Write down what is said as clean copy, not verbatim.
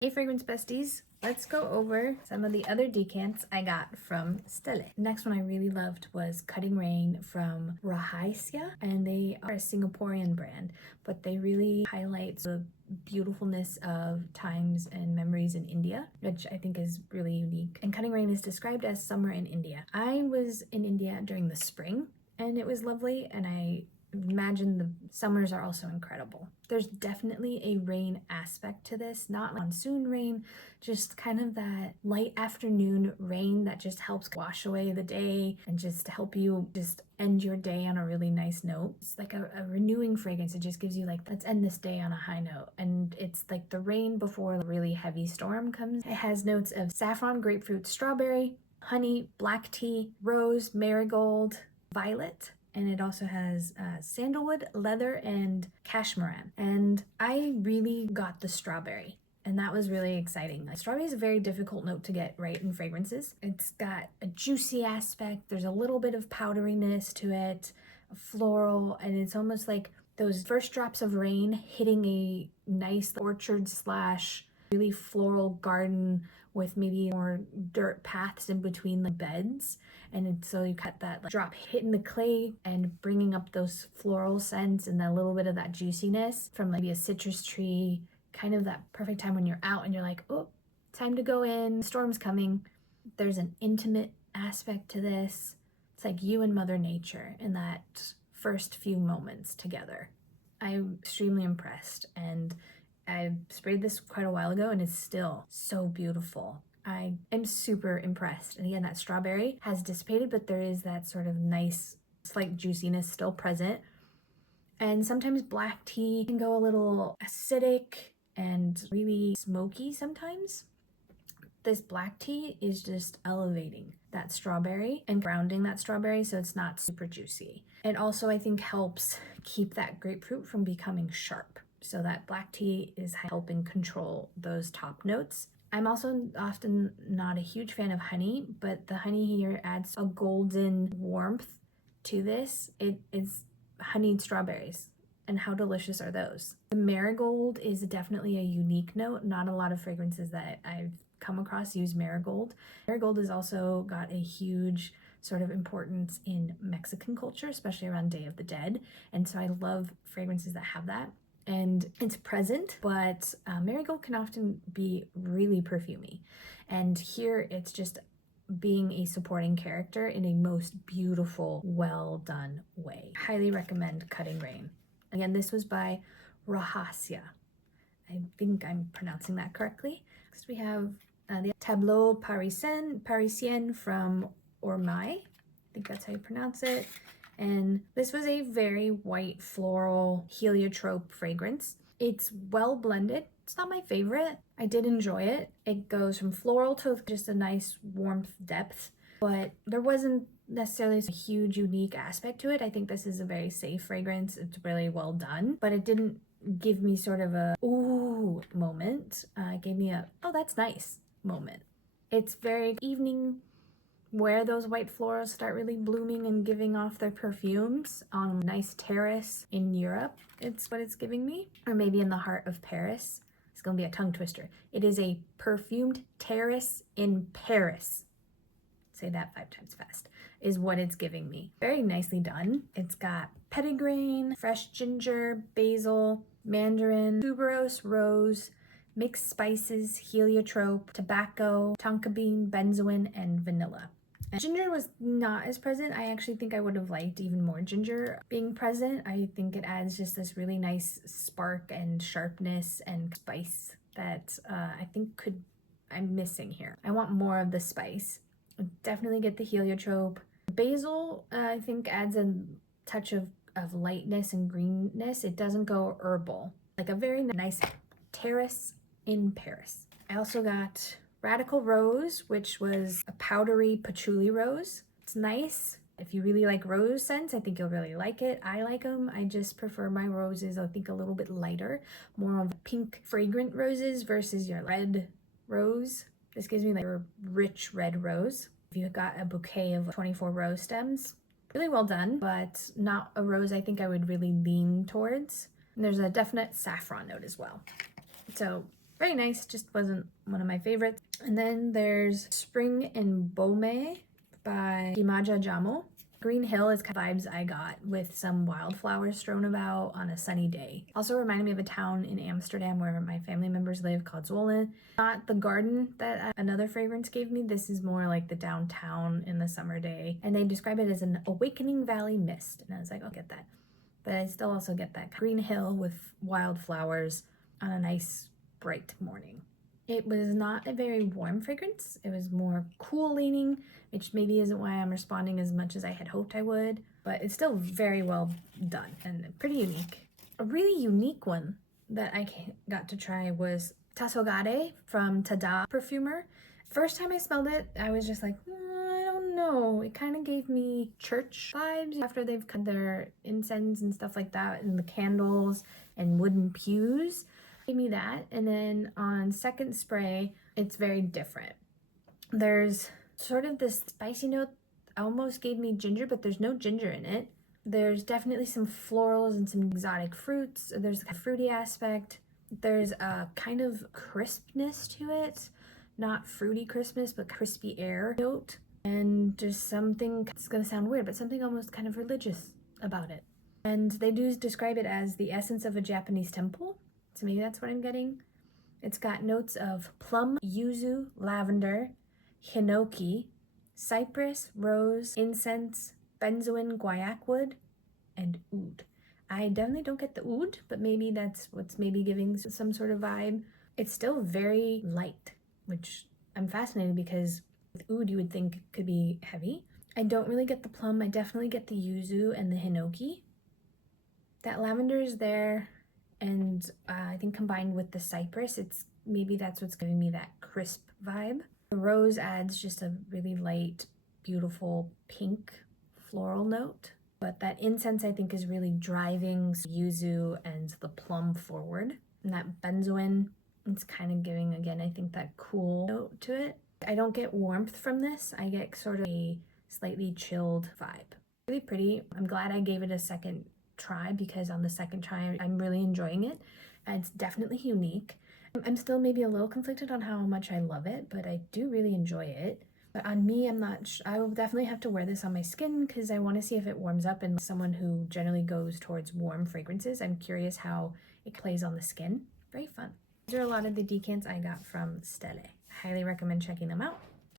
Hey fragrance besties, let's go over some of the other decants I got from Stele. The next one I really loved was Cutting Rain from Rahasia, and they are a Singaporean brand, but they really highlight the beautifulness of times and memories in India, which I think is really unique. And Cutting Rain is described as summer in India. I was in India during the spring and it was lovely, and I imagine the summers are also incredible. There's definitely a rain aspect to this, not monsoon rain, just kind of that light afternoon rain that just helps wash away the day and just help you just end your day on a really nice note. It's like a renewing fragrance. It just gives you like, let's end this day on a high note. And it's like the rain before a really heavy storm comes. It has notes of saffron, grapefruit, strawberry, honey, black tea, rose, marigold, violet, and it also has sandalwood, leather, and cashmeran. And I really got the strawberry, and that was really exciting. Like, strawberry is a very difficult note to get right in fragrances. It's got a juicy aspect, there's a little bit of powderiness to it, a floral, and it's almost like those first drops of rain hitting a nice orchard slash really floral garden with maybe more dirt paths in between the beds. And so you cut that like, drop hitting the clay and bringing up those floral scents and a little bit of that juiciness from maybe a citrus tree, kind of that perfect time when you're out and you're like, oh, time to go in, storm's coming. There's an intimate aspect to this. It's like you and Mother Nature in that first few moments together. I'm extremely impressed, and I sprayed this quite a while ago and it's still so beautiful. I am super impressed. And again, that strawberry has dissipated, but there is that sort of nice slight juiciness still present. And sometimes black tea can go a little acidic and really smoky sometimes. This black tea is just elevating that strawberry and grounding that strawberry so it's not super juicy. It also, I think, helps keep that grapefruit from becoming sharp. So that black tea is helping control those top notes. I'm also often not a huge fan of honey, but the honey here adds a golden warmth to this. It is honeyed strawberries, and how delicious are those? The marigold is definitely a unique note. Not a lot of fragrances that I've come across use marigold. Marigold has also got a huge sort of importance in Mexican culture, especially around Day of the Dead. And so I love fragrances that have that. And it's present, but marigold can often be really perfumey. And here it's just being a supporting character in a most beautiful, well done way. Highly recommend Cutting Rain. Again, this was by Rahasia. I think I'm pronouncing that correctly. Next we have the Tableau Parisien from Ormai. I think that's how you pronounce it. And this was a very white floral heliotrope fragrance. It's well blended. It's not my favorite. I did enjoy it. It goes from floral to just a nice warmth depth, but there wasn't necessarily a huge unique aspect to it. I think this is a very safe fragrance. It's really well done, but it didn't give me sort of a ooh moment. It gave me a oh, that's nice moment. It's very evening, where those white florals start really blooming and giving off their perfumes on a nice terrace in Europe. It's what it's giving me. Or maybe in the heart of Paris. It's gonna be a tongue twister. It is a perfumed terrace in Paris. Say that 5 times fast, is what it's giving me. Very nicely done. It's got petitgrain, fresh ginger, basil, mandarin, tuberose, rose, mixed spices, heliotrope, tobacco, tonka bean, benzoin, and vanilla. And ginger was not as present. I actually think I would have liked even more ginger being present. I think it adds just this really nice spark and sharpness and spice that I think I'm missing here. I want more of the spice. Definitely get the heliotrope. Basil, I think, adds a touch of lightness and greenness. It doesn't go herbal. Like a very nice terrace in Paris. I also got Radical Rose, which was a powdery patchouli rose. It's nice. If you really like rose scents, I think you'll really like it. I like them. I just prefer my roses, I think, a little bit lighter, more of pink fragrant roses versus your red rose. This gives me like a rich red rose. If you got a bouquet of 24 rose stems, really well done, but not a rose I think I would really lean towards. And there's a definite saffron note as well. So Very nice, just wasn't one of my favorites. And then there's Spring in Bome by Imaja Jamo. Green Hill is kind of vibes I got with some wildflowers strewn about on a sunny day. Also reminded me of a town in Amsterdam where my family members live called Zwolle. Not the garden that another fragrance gave me. This is more like the downtown in the summer day. And they describe it as an awakening valley mist. And I was like, I'll get that. But I still also get that Green Hill with wildflowers on a nice bright morning. It was not a very warm fragrance. It was more cool leaning, which maybe isn't why I'm responding as much as I had hoped I would, but it's still very well done and pretty unique. A really unique one that I got to try was Tasogare from Tada Perfumer. First time I smelled it, I was just like, I don't know. It kind of gave me church vibes after they've cut their incense and stuff like that, and the candles and wooden pews. Gave me that. And then on second spray, it's very different. There's sort of this spicy note, almost gave me ginger, but there's no ginger in it. There's definitely some florals and some exotic fruits. There's a fruity aspect. There's a kind of crispness to it. Not fruity crispness, but crispy air note. And there's something, it's gonna sound weird, but something almost kind of religious about it. And they do describe it as the essence of a Japanese temple. So maybe that's what I'm getting. It's got notes of plum, yuzu, lavender, hinoki, cypress, rose, incense, benzoin, guaiac wood, and oud. I definitely don't get the oud, but maybe that's what's maybe giving some sort of vibe. It's still very light, which I'm fascinated because with oud you would think could be heavy. I don't really get the plum. I definitely get the yuzu and the hinoki. That lavender is there. And I think combined with the cypress, maybe that's what's giving me that crisp vibe. The rose adds just a really light, beautiful pink floral note. But that incense, I think, is really driving yuzu and the plum forward. And that benzoin, it's kind of giving, again, I think that cool note to it. I don't get warmth from this. I get sort of a slightly chilled vibe. Really pretty. I'm glad I gave it a second try because on the second try I'm really enjoying it. It's definitely unique. I'm still maybe a little conflicted on how much I love it, but I do really enjoy it. But on me, I'm not I will definitely have to wear this on my skin because I want to see if it warms up. And someone who generally goes towards warm fragrances, I'm curious how it plays on the skin. Very fun. These are a lot of the decants I got from Stele. I highly recommend checking them out.